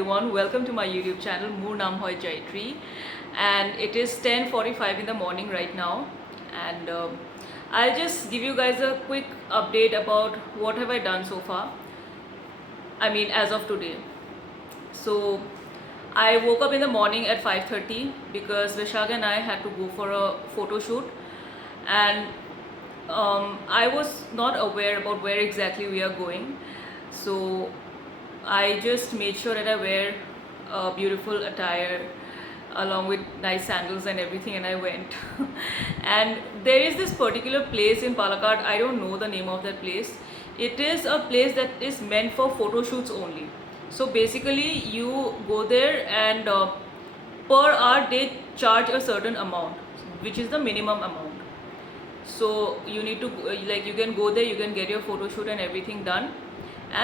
everyone, welcome to my YouTube channel Moor Naam Hoy Jaitri, and it is 10:45 in the morning right now, and I'll just give you guys a quick update about what have I done so far. I mean, as of today. So I woke up in the morning at 5:30 because Vishak and I had to go for a photo shoot, and I was not aware about where exactly we are going. So I just made sure that I wear a beautiful attire along with nice sandals and everything, and I went. And there is this particular place in Palakkad, I don't know the name of that place. It is a place that is meant for photo shoots only. So basically you go there and per hour they charge a certain amount, which is the minimum amount. So you need to like, you can go there, you can get your photo shoot and everything done,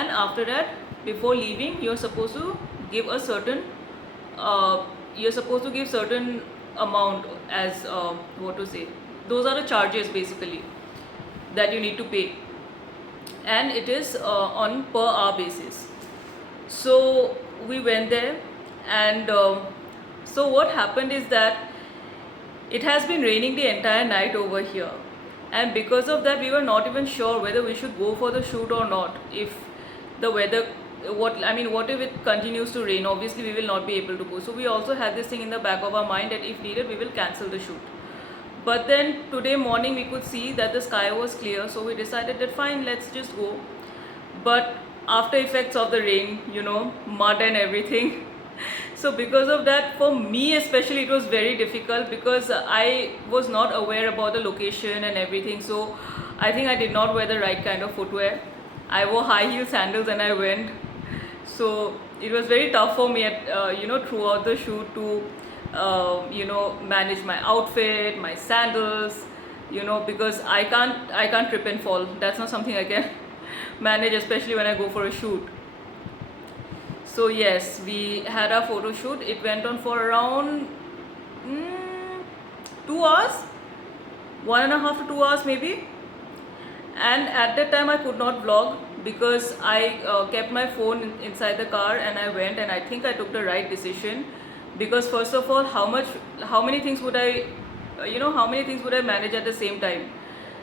and after that, before leaving, you're supposed to give a certain certain amount as what to say, those are the charges basically that you need to pay, and it is on per hour basis. So we went there, and so what happened is that it has been raining the entire night over here, and because of that we were not even sure whether we should go for the shoot or not. If the weather, what if it continues to rain, obviously we will not be able to go. So we also had this thing in the back of our mind that if needed we will cancel the shoot. But then today morning we could see that the sky was clear, so we decided that fine, let's just go. But after effects of the rain, mud and everything, so because of that, for me especially, it was very difficult because I was not aware about the location and everything. So I think I did not wear the right kind of footwear. I wore high heel sandals and I went. So it was very tough for me at throughout the shoot to manage my outfit, my sandals, because I can't trip and fall. That's not something I can manage, especially when I go for a shoot. So yes, we had our photo shoot. It went on for around 2 hours, 1.5 to 2 hours maybe. And at that time I could not vlog because I kept my phone inside the car and I went, and I think I took the right decision, because first of all, how many things would I manage at the same time?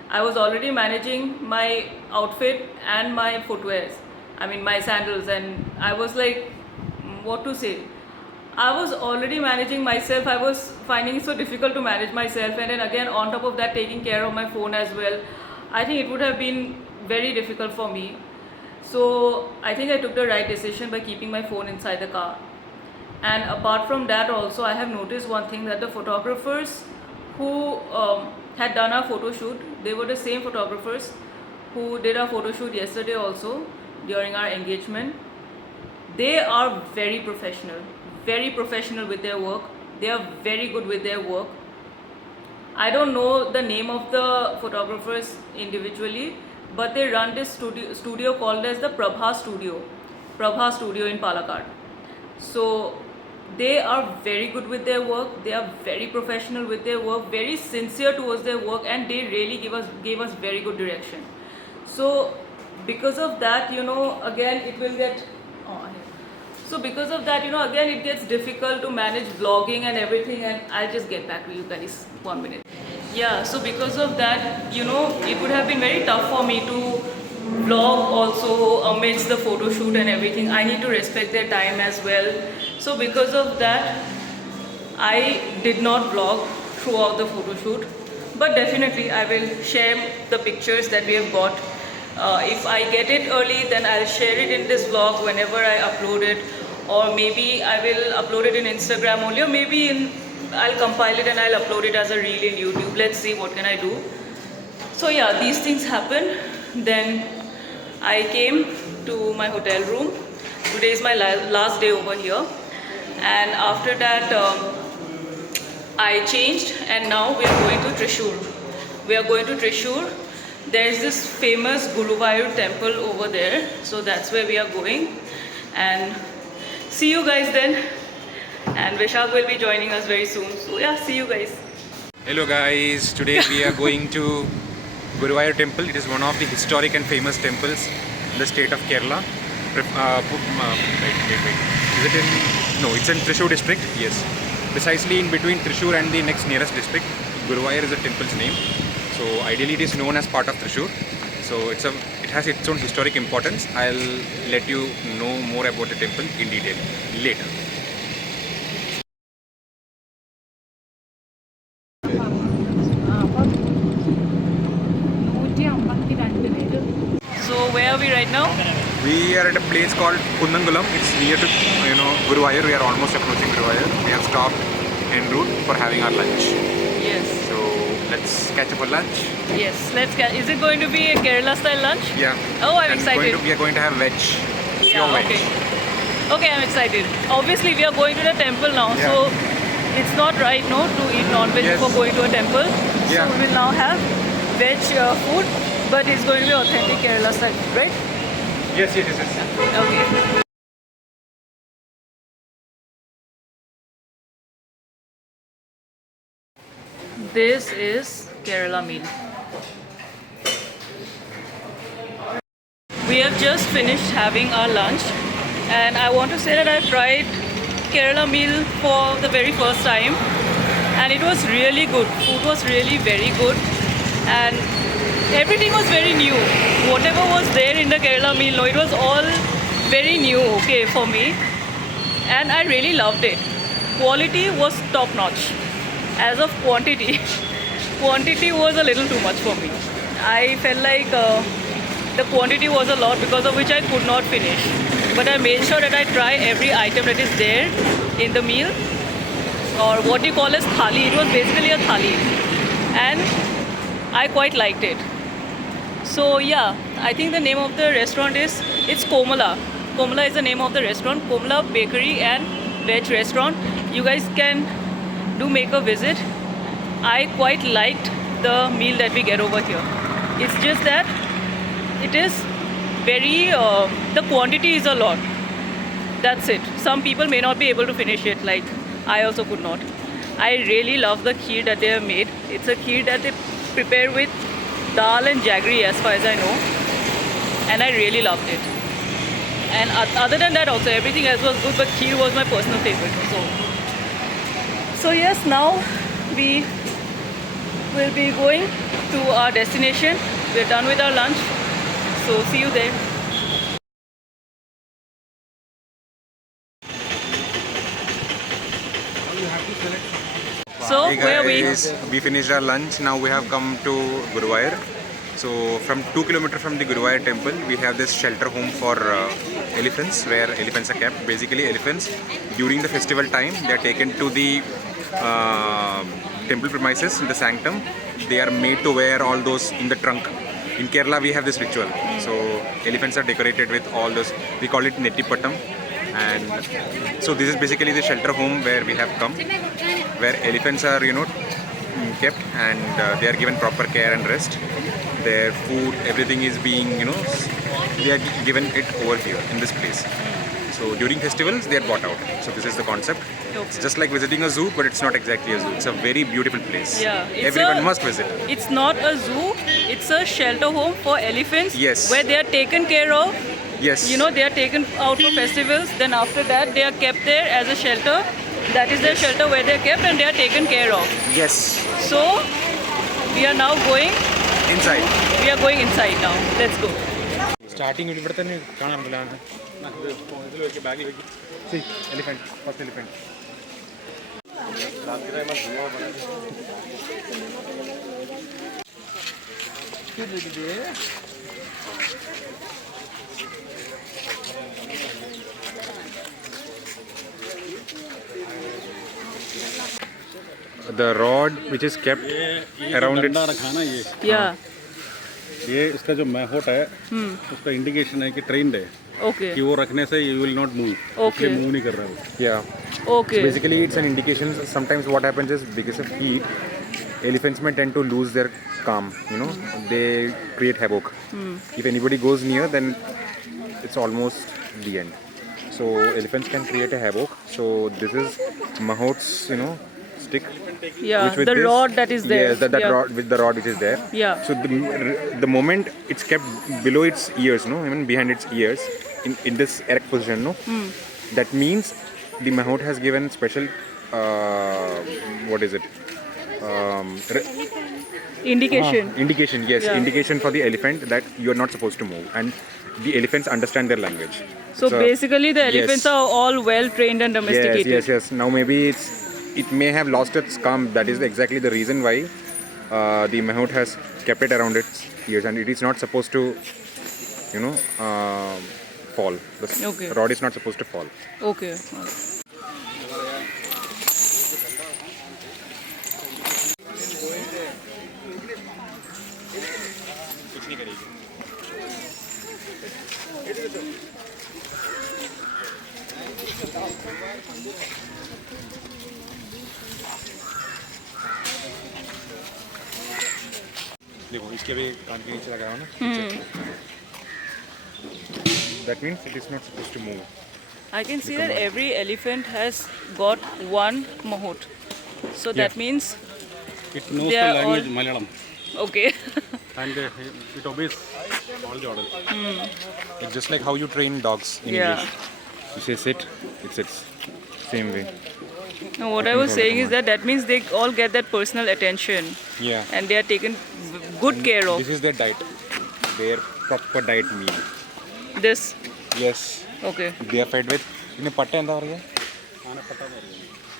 I was already managing my outfit and my footwears, my sandals, and I was like, what to say, I was already managing myself. I was finding it so difficult to manage myself, and then again on top of that taking care of my phone as well. I think it would have been very difficult for me. So I think I took the right decision by keeping my phone inside the car. And apart from that also, I have noticed one thing, that the photographers who had done our photo shoot, they were the same photographers who did our photo shoot yesterday also during our engagement. They are very professional with their work. They are very good with their work. I don't know the name of the photographers individually, but they run this studio called as the Prabha Studio in Palakkad. So they are very good with their work. They are very professional with their work, very sincere towards their work, and they really gave us very good direction. So because of that, again it will get because of that, again it gets difficult to manage vlogging and everything, and I'll just get back to you guys 1 minute. Yeah, so because of that, it would have been very tough for me to vlog also amidst the photo shoot and everything. I need to respect their time as well. So because of that, I did not vlog throughout the photo shoot, but definitely I will share the pictures that we have got. If I get it early, then I'll share it in this vlog whenever I upload it, or maybe I will upload it in Instagram only, or maybe I'll compile it and I'll upload it as a reel in YouTube. Let's see what can I do. So yeah, these things happen. Then I came to my hotel room. Today is my last day over here, and after that I changed, and now we are going to Trishur. There is this famous Guruvayur temple over there, so that's where we are going, and see you guys then. And Vishak will be joining us very soon, so yeah, see you guys. Hello guys, today we are going to Guruvayur temple. It is one of the historic and famous temples in the state of Kerala. wait. Is it in? No, it's in Trishur district. Yes, precisely in between Trishur and the next nearest district. Guruvayur is a temple's name. So ideally, it is known as part of Trishur. So it has its own historic importance. I'll let you know more about the temple in detail later. So where are we right now? We are at a place called Kundangulam. It's near to Guruvayur. We are almost approaching Guruvayur. We have stopped en route for having our lunch. Yes. So let's catch up for lunch. Yes. Let's get. Is it going to be a Kerala style lunch? Yeah. Oh, I'm And excited. we are going to have veg. Yeah, Pure veg. okay. Okay, I'm excited. Obviously, we are going to the temple now, Yeah. so it's not right, no, to eat non-veg Yes. before going to a temple. Yeah. So we will now have veg food, but it's going to be authentic Kerala style, right? Yes. Okay. This is Kerala meal. We have just finished having our lunch, and I want to say that I tried Kerala meal for the very first time, and it was really good. Food was really very good, and everything was very new. Whatever was there in the Kerala meal, no, it was all very new, okay, for me, and I really loved it. Quality was top notch. As of quantity, quantity was a little too much for me. I felt like the quantity was a lot, because of which I could not finish. But I made sure that I try every item that is there in the meal, or what you call as thali. It was basically a thali, and I quite liked it. So yeah, I think the name of the restaurant it's Komala. Komala is the name of the restaurant. Komala Bakery and Veg Restaurant. You guys can do make a visit. I quite liked the meal that we get over here. It's just that it is very the quantity is a lot. That's it. Some people may not be able to finish it, like I also could not. I really love the kheer that they have made. It's a kheer that they prepare with dal and jaggery, as far as I know, and I really loved it. And other than that also, everything else was good, but kheer was my personal favorite. So yes, now we will be going to our destination. We're done with our lunch, so see you there. So Hey where are we? guys, we finished our lunch. Now we have come to Guruvayur. So from 2 kilometers from the Guruvayur temple, we have this shelter home for elephants, where elephants are kept. Basically, elephants during the festival time, they are taken to the temple premises in the sanctum. They are made to wear all those in the trunk. In Kerala, we have this ritual. So elephants are decorated with all those. We call it Nettipattam. And so this is basically the shelter home where we have come, where elephants are, kept, and they are given proper care and rest. Their food, everything is being, they are given it over here in this place. So during festivals, they are brought out. So this is the concept. It's just like visiting a zoo, but it's not exactly a zoo. It's a very beautiful place. Yeah, Everyone must visit. It's not a zoo. It's a shelter home for elephants. Yes. Where they are taken care of. Yes. They are taken out for festivals. Then after that, they are kept there as a shelter. That is their shelter where they are kept, and they are taken care of. Yes. So we are now going. Inside. We are going inside now. Let's go. Starting ഇവിടെ തന്നെ കാണാറുണ്ടല്ലോ ഇതിൽ വെക്ക് ബാഗിൽ വെക്ക് elephant first elephant The rod which is kept around it. रखा ना ये Yeah. ये इसका जो मैहोट है उसका इंडिकेशन है कि ट्रेंड है Okay. कि वो रखने से you will not move Okay. Move नहीं कर रहा है वो। Yeah. Okay. So basically, it's an indication. Sometimes what happens is because of heat, elephants may tend to lose their calm. They create havoc. If anybody goes near, then it's almost the end. So elephants can create a havoc. So this is Mahot's, stick. Yeah. Which with The this- rod that is there. Yes, that Yeah. rod with the rod which is there. Yeah. So the moment it's kept below its ears, even behind its ears, in this erect position, no? That means the mahout has given special, what is it? Re- Indication. indication, yes, Yeah. indication for the elephant that you are not supposed to move, and the elephants understand their language. So basically, the elephants yes. are all well trained and domesticated. Yes. Now maybe it may have lost its calm. That is exactly the reason why the mahout has kept it around its ears, and it is not supposed to, fall. The Okay. rod is not supposed to fall. Okay. देखो इसके भी कान के नीचे लगा हुआ ना. That means it is not supposed to move. I can see that every elephant has got one mahout. So that means, It knows They the are language all- Malayalam okay. and it obeys all the orders. It's just like how you train dogs in Yeah. English. You say sit, it sits. Same way. Now, what I was saying is that means they all get that personal attention Yeah. and they are taken good care of. This is their diet. Their proper diet meal. This. Yes. Okay. They are fed with. ഇതിന് പട്ട എന്താ പറയുക?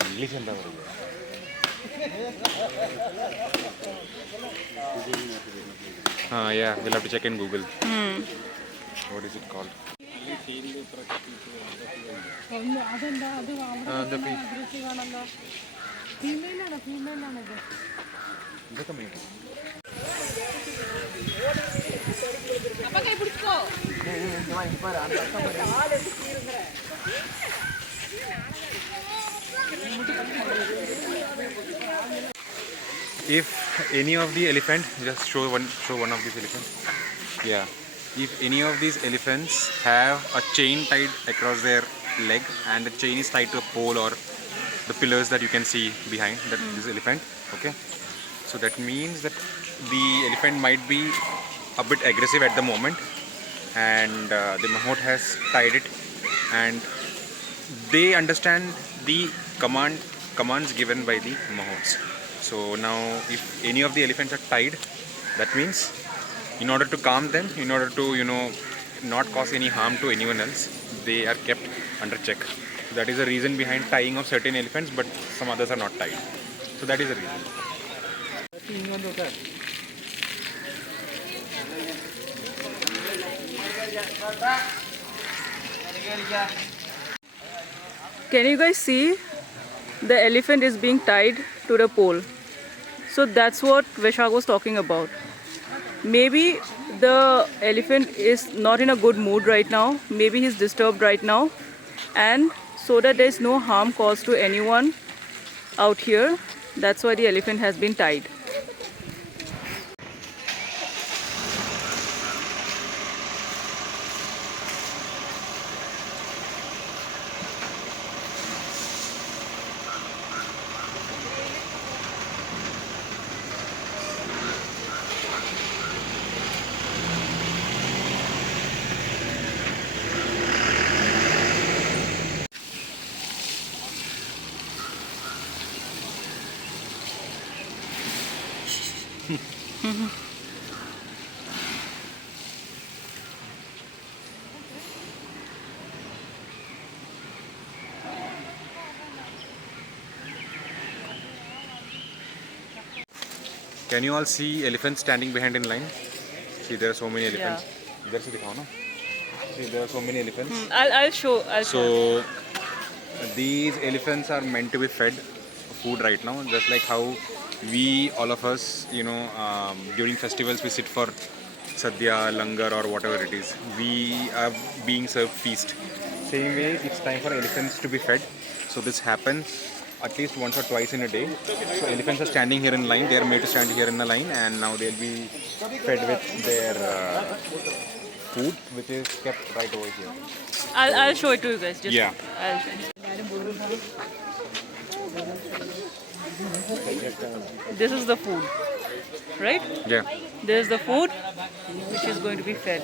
English എന്താ പറയുക? Yeah, we'll have to check in Google. What is it called? ഇതൊക്കെ main. If any of the elephant, just show one of these elephants. Yeah. If any of these elephants have a chain tied across their leg and the chain is tied to a pole or the pillars that you can see behind this elephant, okay? So that means that the elephant might be a bit aggressive at the moment, and the mahout has tied it, and they understand the commands given by the mahouts. So now if any of the elephants are tied, that means in order to calm them, in order to not cause any harm to anyone else, they are kept under check. That is the reason behind tying of certain elephants, but some others are not tied. So that is the reason. Can you guys see? The elephant is being tied to the pole. So that's what Vaishak was talking about. Maybe the elephant is not in a good mood right now. Maybe he's disturbed right now. And so that there's no harm caused to anyone out here, that's why the elephant has been tied. Can you all see elephants standing behind in line? See, there are so many elephants. Yeah. इधर से दिखाओ ना. See, there are so many elephants. I'll show. So these elephants are meant to be fed food right now, just like how we, all of us, during festivals we sit for sadhya, langar or whatever it is. We are being served feast. Same way, it's time for elephants to be fed. So this happens at least once or twice in a day. So elephants are standing here in line. They are made to stand here in a line, and now they'll be fed with their food, which is kept right over here. I'll show it to you guys. Just Yeah. This is the food, right? Yeah. There's the food which is going to be fed.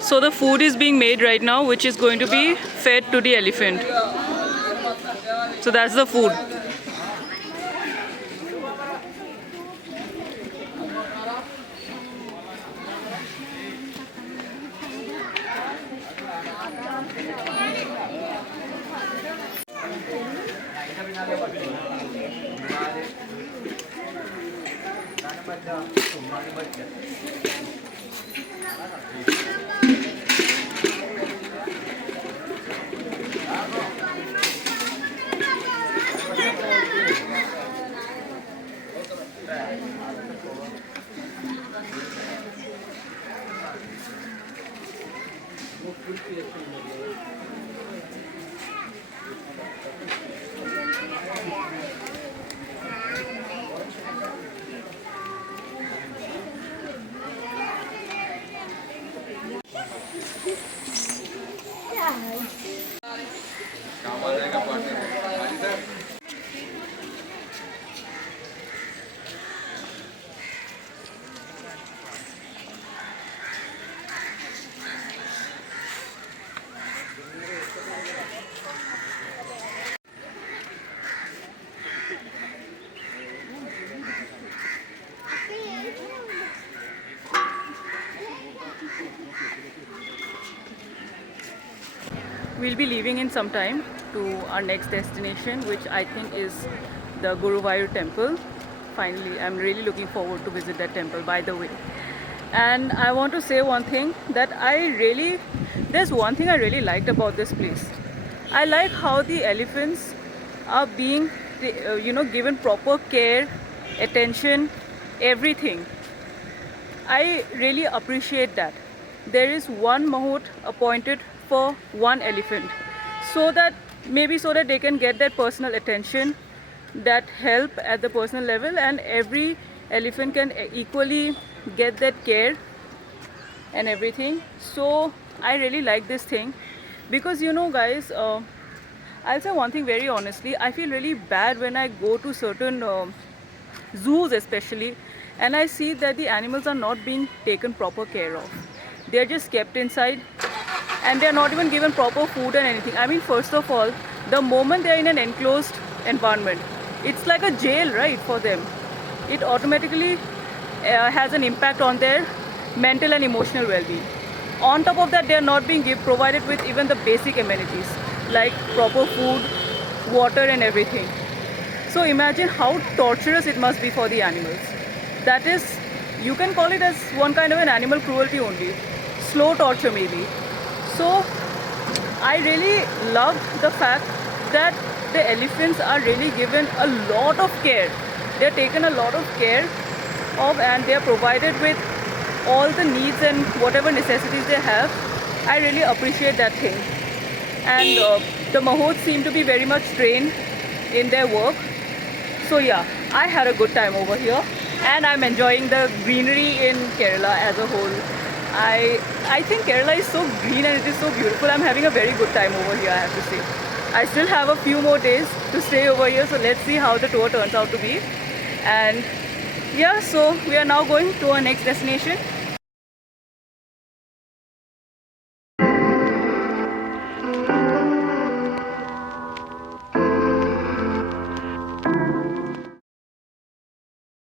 So the food is being made right now, which is going to be fed to the elephant. So that's the food. We'll be leaving in some time to our next destination, which I think is the Guruvayur temple. Finally, I'm really looking forward to visit that temple, by the way. And I want to say one thing, that there's one thing I really liked about this place. I like how the elephants are being, given proper care, attention, everything. I really appreciate that. There is one mahout appointed for one elephant, so that they can get that personal attention, that help at the personal level, and every elephant can equally get that care and everything. So I really like this thing, because guys, I'll say one thing very honestly. I feel really bad when I go to certain zoos especially, and I see that the animals are not being taken proper care of. They're just kept inside, and they're not even given proper food and anything. I mean, first of all, the moment they're in an enclosed environment, it's like a jail, right, for them. It automatically has an impact on their mental and emotional well-being. On top of that, they're not being provided with even the basic amenities like proper food, water and everything. So imagine how torturous it must be for the animals. That is, you can call it as one kind of an animal cruelty only. Slow torture maybe. So I really loved the fact that the elephants are really given a lot of care. They're taken a lot of care of, and they're provided with all the needs and whatever necessities they have. I really appreciate that thing. And the mahouts seem to be very much trained in their work. So yeah, I had a good time over here, and I'm enjoying the greenery in Kerala as a whole. I think Kerala is so green and it is so beautiful. I'm having a very good time over here, I have to say. I still have a few more days to stay over here, so let's see how the tour turns out to be. And yeah, so we are now going to our next destination,